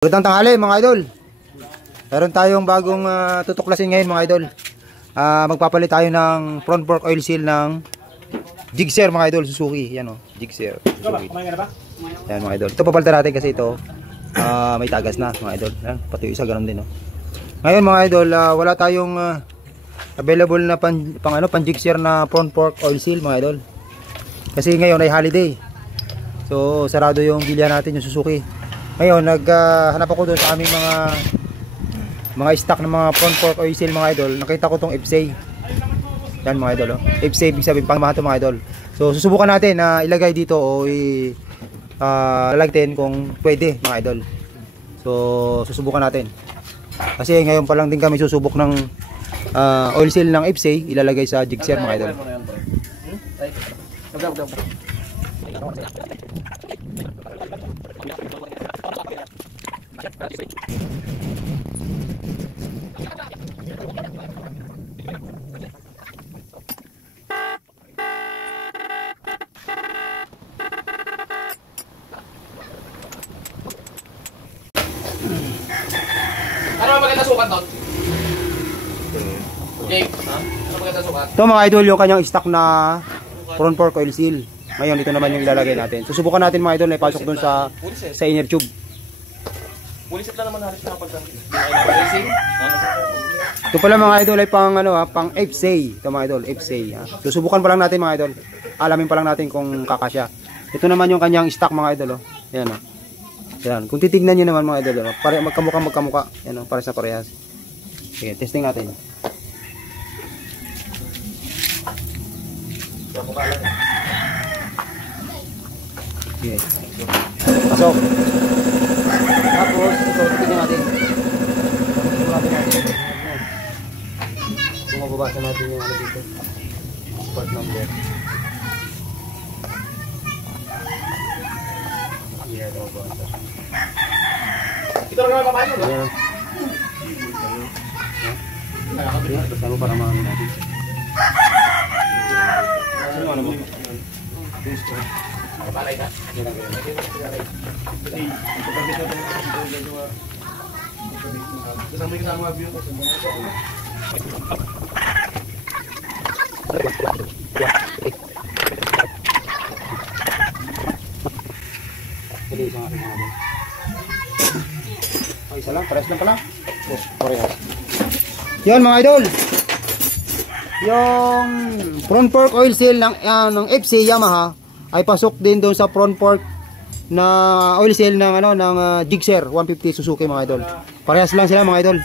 Magandang tanghali mga idol. Meron tayong bagong tutuklasin ngayon mga idol. Magpapalit tayo ng front fork oil seal ng Gixxer mga idol, Suzuki. Yan o, Gixxer Suzuki. Yan mga idol. Ito papalitan natin kasi ito may tagas na mga idol. Yan, pati yung isa ganun din o. Ngayon mga idol, wala tayong available na pang Gixxer na front fork oil seal mga idol. Kasi ngayon ay holiday. So sarado yung bilya natin yung Suzuki. Ngayon, naghanap ako doon sa aming mga stock ng mga front fork oil seal mga idol. Nakita ko tong FSA. Yan mga idol. Oh. FSA, ibig sabihin pangmahan ito mga idol. So, susubukan natin na ilagay dito o lalagtin kung pwede mga idol. So, susubukan natin. Kasi ngayon pa lang din kami susubok ng oil seal ng FSA. Ilalagay sa Gixxer mga idol. Ano maganda sukat doon? Jake, ano maganda sukat? Ito mga idol yung kanyang stock na front fork oil seal. Ngayon ito naman yung ilalagay natin. Susubukan natin mga idol na ipasok doon sa inner tube. Pulisit lang naman halos na pagkakit. Ito pala mga idol ay pang FSA. Ito mga idol, FSA. Susubukan pa lang natin mga idol. Alamin pa lang natin kung kakasya. Ito naman yung kanyang stock mga idol. Oh. Yan o. Oh. Yan. Kung titignan nyo naman mga idol. Oh. Magkamukha. Yan o. Oh. Pares na parehas. Sige, testing natin. Okay. Pasok. Tapos, ito, tignan natin. Kung mababasa natin yung ano dito. Part number. Yeah, mababasa. Ito lang naman papayo, no? Ayan. Tapos ano para maano natin. Ano ano mo? Kapalay ka? Isa lang, pares lang pala. Oh, parehas. Yan mga idol. Yung front fork oil seal ng FC Yamaha ay pasok din doon sa front fork na oil seal ng Gixxer 150 Suzuki mga idol. Parehas lang sila mga idol.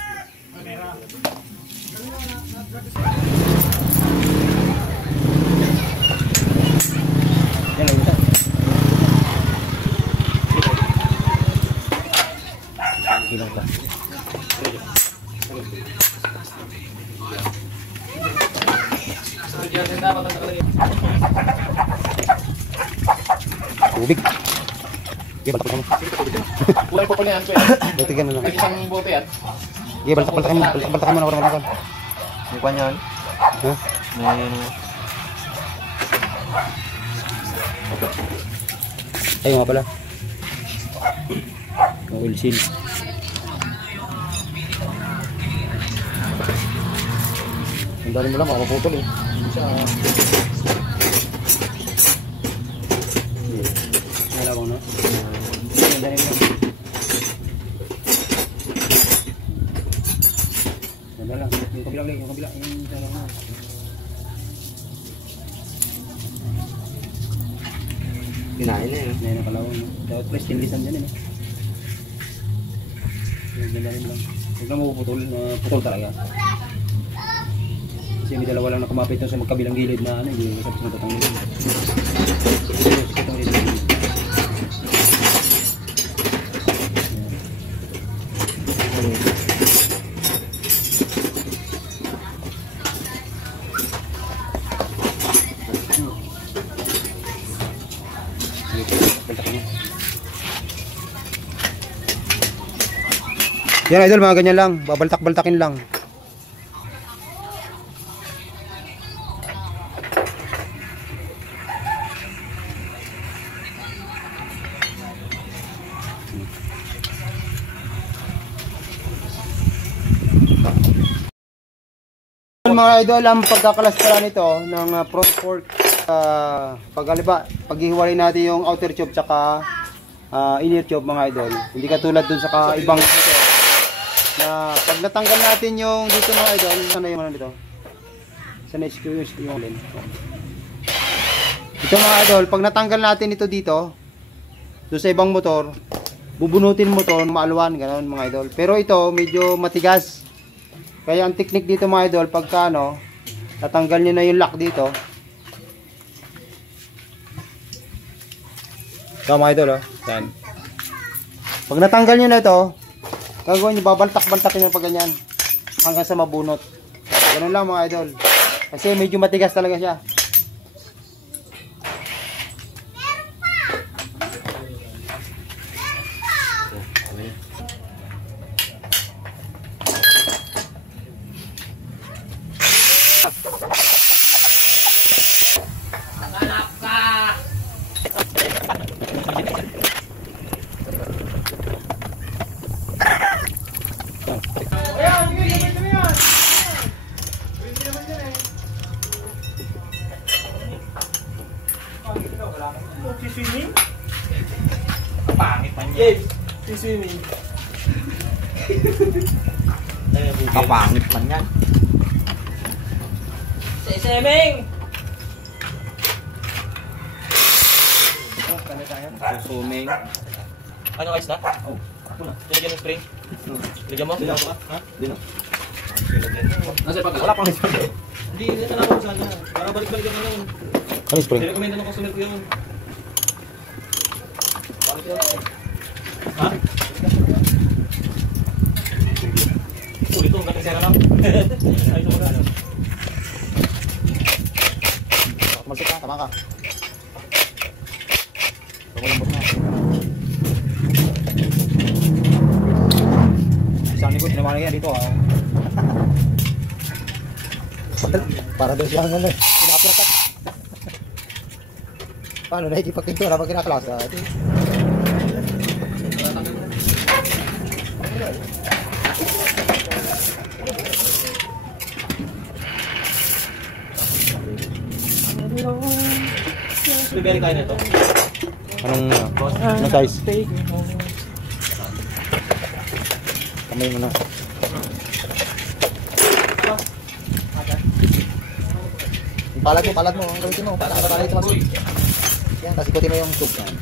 Yan lang ito. Ilang ka. Tubig. Okay, balak mo. Kulay po pala yan, Pwede. Buti ka na lang. Isang bote yan. Okay, balak mo na ako. May kwan yan? Ha? Ayun nga pala. Oil seal. Sandali mo lang, makapaputol eh. Nalawang no? Sandali mo lang. Sandali lang, yung kabila ulit, yung kabila. Yung dalawa na. Kinain na yun. Ngayon ang kalawang no? Dapat pa stainlessan dyan eh. Sandali mo lang. Huwag lang mapuputol, putol talaga. Kasi may dalawa lang na kumapit sa magkabilang gilid na hindi ko sa tatang gilid. Yan idol, mga ganyan lang, babaltak-baltakin lang. Yun mga idol, ang pagkakalas pala nito ng front fork. Paghihiwalay natin yung outer tube tsaka inner tube mga idol. Hindi katulad dun sa ibang motor. Na pag natanggal natin yung dito mga idol, sana yung ano dito? Sana yung lens. Ito mga idol, pag natanggal natin ito dito, doon sa ibang motor, bubunutin mo to, maalwan, ganoon mga idol. Pero ito, medyo matigas. Kaya ang technique dito mga idol, pagka ano, tatanggal nyo na yung lock dito. Ito mga idol, oh. Yan. Pag natanggal nyo na ito, gagawin nyo, babaltak-baltakin nyo pag ganyan. Hanggang sa mabunot. Ganun lang mga idol. Kasi medyo matigas talaga siya. Swimming? Pangit man yan. Swimming. Kapangit man yan. Swimming! Swimming. Ano ayos na? Oh. Nilagyan ng spring? Nilagyan mo? Ha? Di na. Nasa pag Wala pang spring. Hindi, hindi na ako sana. Para balik-balik mo yun. Ano spring? Recommend ng customer ko yun. Ha? Ulit ito, hanggang sera lang. Ayos mo na. Magsik ka, tama ka. Isang likod, tinamaan yan dito. Para doon siya ano, pinapirakat. Paano na ikipagpintura pag kinaklasa? Biberi kayo na ito. Anong size? Kamay mo na. Palad mo, ang gamitin mo. Palad ito. Yan, tapos ikutin mo yung tube yan.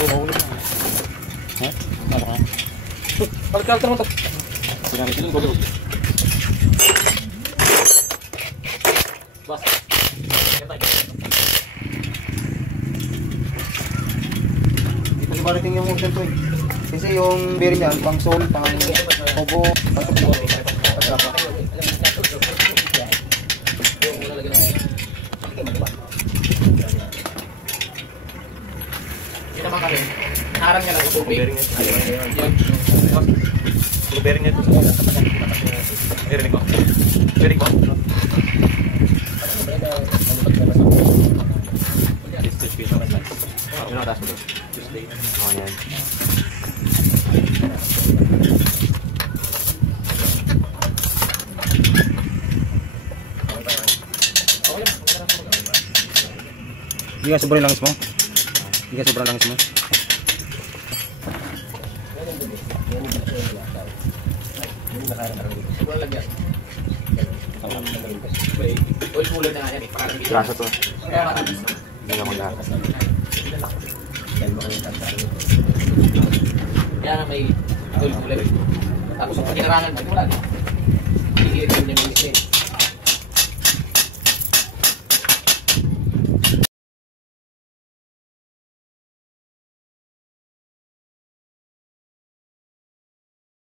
Mahulog na. Ha? Ano ka? Balik-balik naman ito. Sinamit yung gulog. Bas. Dito si baliting yung motion to eh. Kasi yung bearing yan, pang sole, pang obo, pang tubo. Hindi naman kami. Harang niya lang ito. Bearing niya. Bearing niya ito sa bearing ko. Bearing ko. Yun ang taas mo. Tuesday. Oh, yan. Hindi ka sobrang langis mo? Hindi ka sobrang langis mo? Oil cooler na nga yan. Grasa to. Hindi na mag-akas. Kaya na may oil cooler. Tapos ang pagkinarangan, wala. Hindi yung